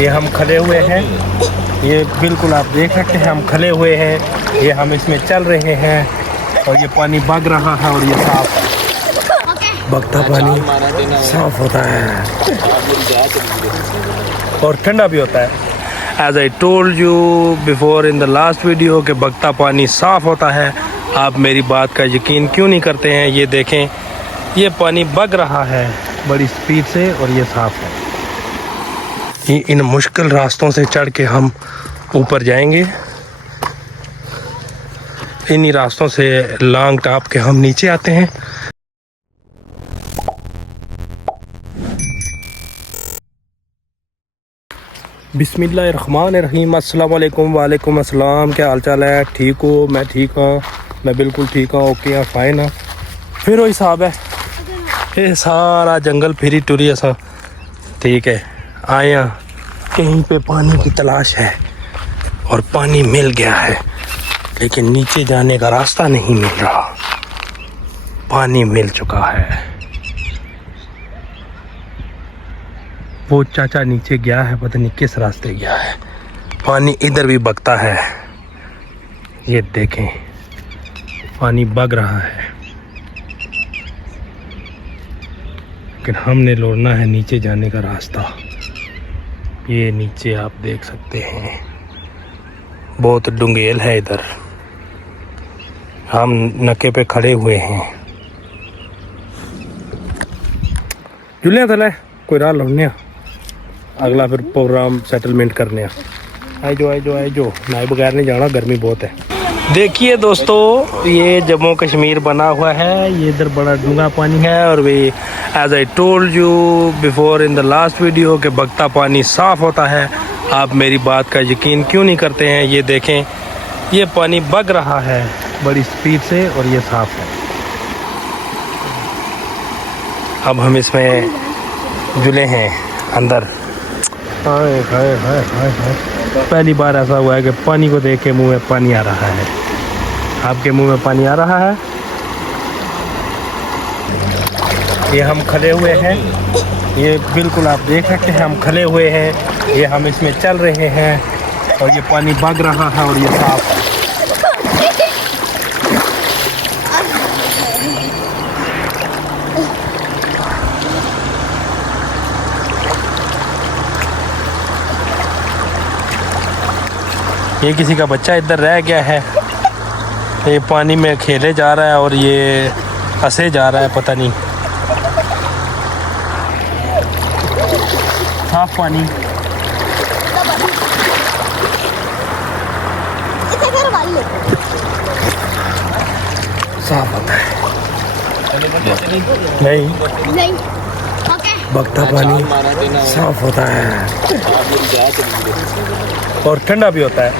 ये हम खड़े हुए हैं, ये बिल्कुल आप देख सकते हैं हम खड़े हुए हैं, ये हम इसमें चल रहे हैं और ये पानी बग रहा है और ये साफ है। बगता पानी साफ होता है और ठंडा भी होता है। As I told you before in the last video कि बगता पानी साफ होता है। आप मेरी बात का यकीन क्यों नहीं करते हैं? ये देखें, ये पानी बग रहा है बड़ी स्पीड से और ये साफ है। ये इन मुश्किल रास्तों से चढ़ के हम ऊपर जाएंगे, इन्हीं रास्तों से लॉन्ग टॉप के हम नीचे आते हैं। बिस्मिल्लाहिर्रहमानिर्रहीम। अस्सलाम वालेकुम। वालेकुम अस्सलाम। क्या हाल चाल है? ठीक हो? मैं ठीक हूँ, मैं बिल्कुल ठीक हूँ, ओके हाँ, फाइन हाँ। फिर वही हिसाब है, ये सारा जंगल फिरी टुरी ऐसा ठीक है। आया कहीं पे पानी की तलाश है और पानी मिल गया है, लेकिन नीचे जाने का रास्ता नहीं मिल रहा। पानी मिल चुका है, वो चाचा नीचे गया है, पता नहीं किस रास्ते गया है। पानी इधर भी बगता है, ये देखें पानी बग रहा है, लेकिन हमने लोड़ना है नीचे जाने का रास्ता। ये नीचे आप देख सकते हैं बहुत डुंगेल है इधर, हम नके पे खड़े हुए हैं। जुलिया तले कोई राह लौटने अगला फिर प्रोग्राम सेटलमेंट करने आए जो नाई बगैर नहीं जाना, गर्मी बहुत है। देखिए दोस्तों, ये जम्मू कश्मीर बना हुआ है, ये इधर बड़ा डूंगा पानी है और वे as I told you before in the last video कि बगता पानी साफ़ होता है। आप मेरी बात का यकीन क्यों नहीं करते हैं? ये देखें, ये पानी बग रहा है बड़ी स्पीड से और ये साफ़ है। अब हम इसमें जुले हैं अंदर। हाय हाय हाय हाय हाय, पहली बार ऐसा हुआ है कि पानी को देख के मुँह में पानी आ रहा है। आपके मुंह में पानी आ रहा है? ये हम खड़े हुए हैं, ये बिल्कुल आप देख सकते हैं हम खड़े हुए हैं, ये हम इसमें चल रहे हैं और ये पानी बग रहा है और ये साफ है। ये किसी का बच्चा इधर रह गया है, ये पानी में खेले जा रहा है और ये फंसे जा रहा है, पता नहीं। साफ पानी साफ होता है। नहीं बगता पानी साफ होता है और ठंडा भी होता है।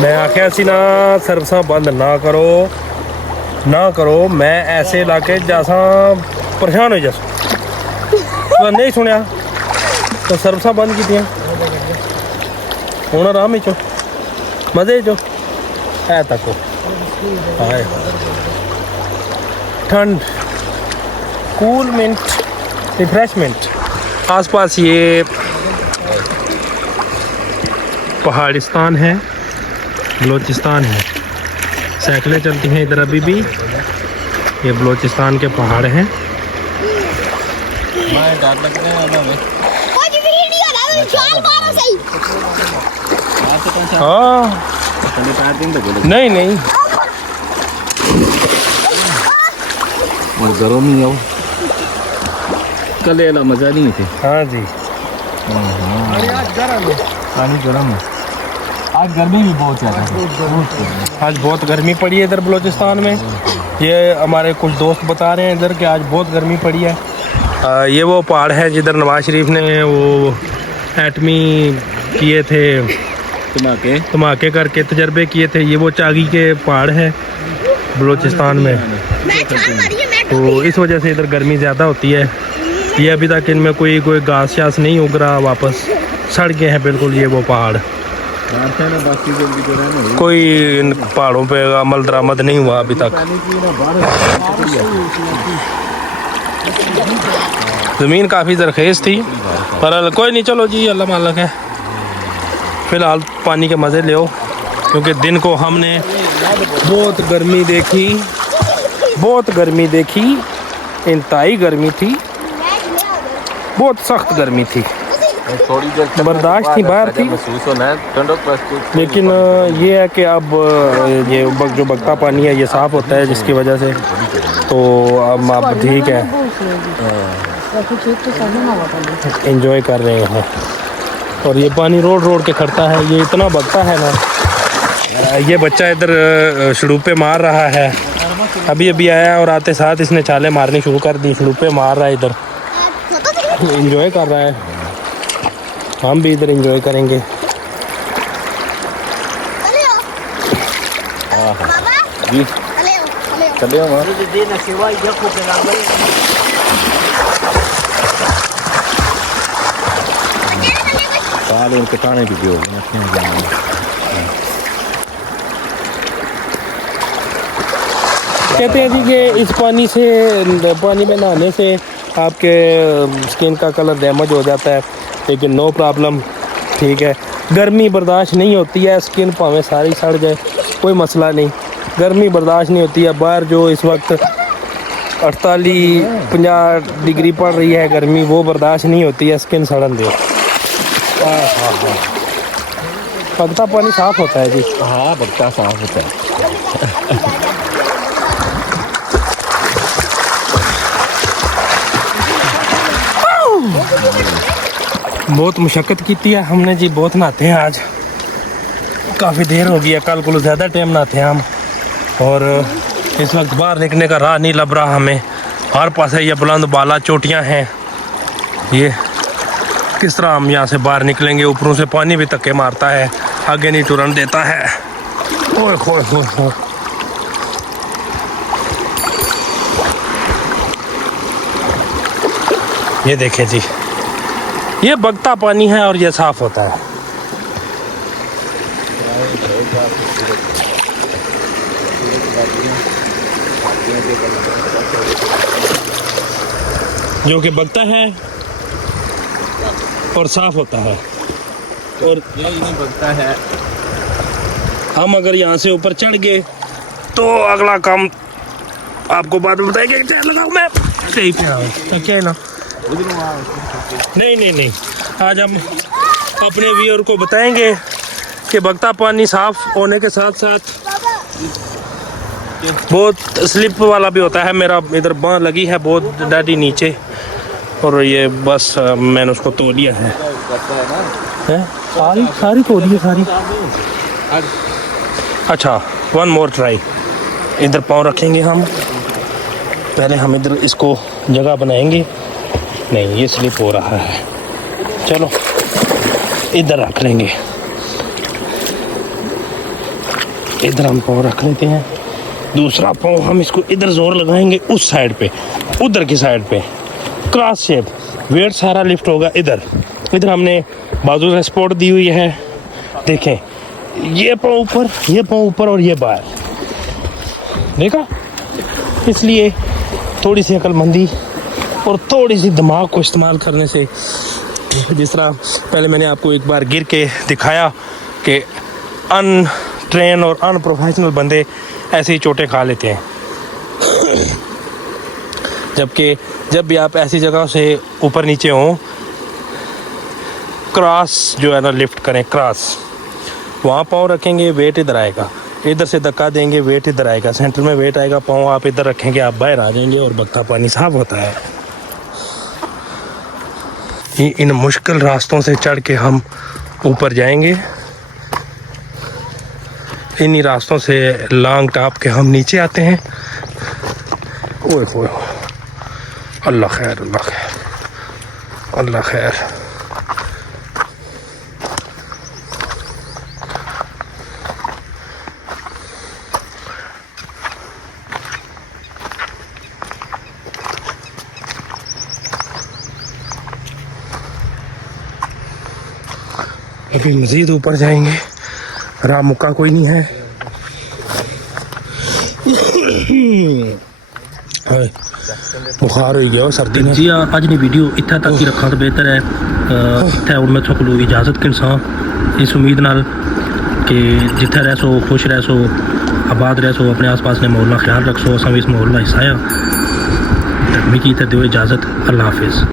मैं आख्या सी ना सर्विसा बंद ना करो, मैं ऐसे इलाके जैसा परेशान हो जासा तो नहीं सुनिया तो सर्विसा बंद की हूँ आराम चो मजे चो है तक हाय ठंड कूलमेंट रिफ्रेशमेंट। आसपास ये पहाड़िस्तान है, बलोचिस्तान है, साइकिलें चलती हैं इधर अभी भी। ये बलोचिस्तान के पहाड़ हैं। हाँ नहीं गर्मी आओ कल मजा नहीं थे। हाँ जी, पानी गर्म है। आज गर्मी भी बहुत ज़्यादा है, आज बहुत गर्मी पड़ी है इधर बलोचिस्तान में। ये हमारे कुछ दोस्त बता रहे हैं इधर कि आज बहुत गर्मी पड़ी है। ये वो पहाड़ है जिधर नवाज शरीफ ने वो एटमी किए थे, धमाके करके तजर्बे किए थे। ये वो चागी के पहाड़ है बलोचिस्तान में, तो इस वजह से इधर गर्मी ज़्यादा होती है। ये अभी तक इनमें कोई घास शास नहीं उग रहा, वापस सड़ गए हैं बिल्कुल ये वो पहाड़। कोई इन पहाड़ों पे अमल दरामद नहीं हुआ अभी तक। ज़मीन काफ़ी ज़रखेज़ थी, पर कोई नहीं, चलो जी अल्लाह मालिक है। फ़िलहाल पानी के मज़े ले, क्योंकि दिन को हमने बहुत गर्मी देखी, इंतहाई गर्मी थी, बहुत सख्त गर्मी थी, थोड़ी देर बर्दाश्त नहीं बाहर थी। महसूस होना है ठंडक, बस लेकिन ये है कि अब ये जो बगता पानी है ये साफ़ होता है, जिसकी वजह से तो अब ठीक है, एंजॉय कर रहे हैं। और ये पानी रोड के खड़ता है, ये इतना बगता है ना। ये बच्चा इधर शड़ूपे मार रहा है, अभी आया और आते साथ इसने छाले मारनी शुरू कर दी, शड़ूपे मार रहा है इधर, एंजॉय कर रहा है। हम भी इधर एंजॉय करेंगे। जी चले वहाँ साल उनके टाने भी दियो। कहते हैं जी कि इस पानी में नहाने से आपके स्किन का कलर डैमेज हो जाता है, लेकिन नो प्रॉब्लम, ठीक है। गर्मी बर्दाश्त नहीं होती है, स्किन भावें सारी सड़ जाए, कोई मसला नहीं, गर्मी बर्दाश्त नहीं होती है। बाहर जो इस वक्त 48-50 डिग्री पड़ रही है गर्मी, वो बर्दाश्त नहीं होती है, स्किन सड़न दो। बगता पानी साफ़ होता है जी। हाँ बगता साफ होता है। बहुत मुशक्क़त की थी हमने जी, बहुत नहाते हैं आज, काफ़ी देर हो गई है, कल को ज़्यादा टाइम नहाते हैं हम। और इस वक्त बाहर निकलने का राह नहीं लग रहा हमें, हर पास है ये बुलंद बाला चोटियां हैं, ये किस तरह हम यहाँ से बाहर निकलेंगे। ऊपरों से पानी भी धक्के मारता है, आगे नहीं टुरन देता है। ओए होए होए होए। ये देखें जी, ये बगता पानी है और ये साफ होता है। जो कि बगता है और साफ होता है। और ये नहीं बगता है। हम अगर यहाँ से ऊपर चढ़ गए तो अगला काम आपको बाद में बताएंगे। लगाओ मैं सही पे आऊँ, क्या है ना। नहीं, आज हम अपने व्यूअर को बताएंगे कि बगता पानी साफ होने के साथ साथ बहुत स्लिप वाला भी होता है। मेरा इधर बाँह लगी है बहुत डाडी नीचे, और ये बस मैंने उसको तोड़ दिया है। सारी तोड़ दी सारी। अच्छा, वन मोर ट्राई। इधर पाँव रखेंगे हम, पहले हम इधर इसको जगह बनाएंगे। नहीं, ये स्लिप हो रहा है, चलो इधर रख लेंगे। इधर हम पाँव रख लेते हैं, दूसरा पाँव हम इसको इधर जोर लगाएंगे, उस साइड पे, उधर की साइड पे, क्रॉस शेप, वेट सारा लिफ्ट होगा। इधर हमने बाजू से सपोर्ट दी हुई है, देखें, ये पाँव ऊपर, ये पाँव ऊपर और ये बाहर, देखा। इसलिए थोड़ी सी अक्लमंदी और थोड़ी सी दिमाग को इस्तेमाल करने से, जिस तरह पहले मैंने आपको एक बार गिर के दिखाया कि अनट्रेन और अनप्रोफेशनल बंदे ऐसी चोटें खा लेते हैं। जबकि जब भी आप ऐसी जगह से ऊपर नीचे हों, क्रॉस जो है ना लिफ्ट करें, क्रॉस, वहाँ पाँव रखेंगे, वेट इधर आएगा, इधर से धक्का देंगे, वेट इधर आएगा, सेंटर में वेट आएगा, पाँव आप इधर रखेंगे, आप बाहर आ जाएंगे और बगता पानी साफ होता है। ये इन मुश्किल रास्तों से चढ़ के हम ऊपर जाएंगे, इन्हीं रास्तों से लॉन्ग टॉप के हम नीचे आते हैं। ओए होए, अल्लाह खैर, अल्लाह खैर, अल्लाह खैर। अभी मज़ीद ऊपर जाएंगे, राह मुक्का कोई नहीं है। बुखार हो गया सर्दी ने जी हाँ अज दी वीडियो इत्थे तक ही रखा तो बेहतर है इत्थे हुण मैं थोड़ा इजाज़त किनसा इस उम्मीद नाल कि जिथे रह सो खुश रह सो आबाद रह सो अपने आस पास ने माहौल का ख्याल रख सो असा भी इस माहौल का हिस्सा आ मिगी इत्थे दिओ इजाज़त अल्लाह हाफिज़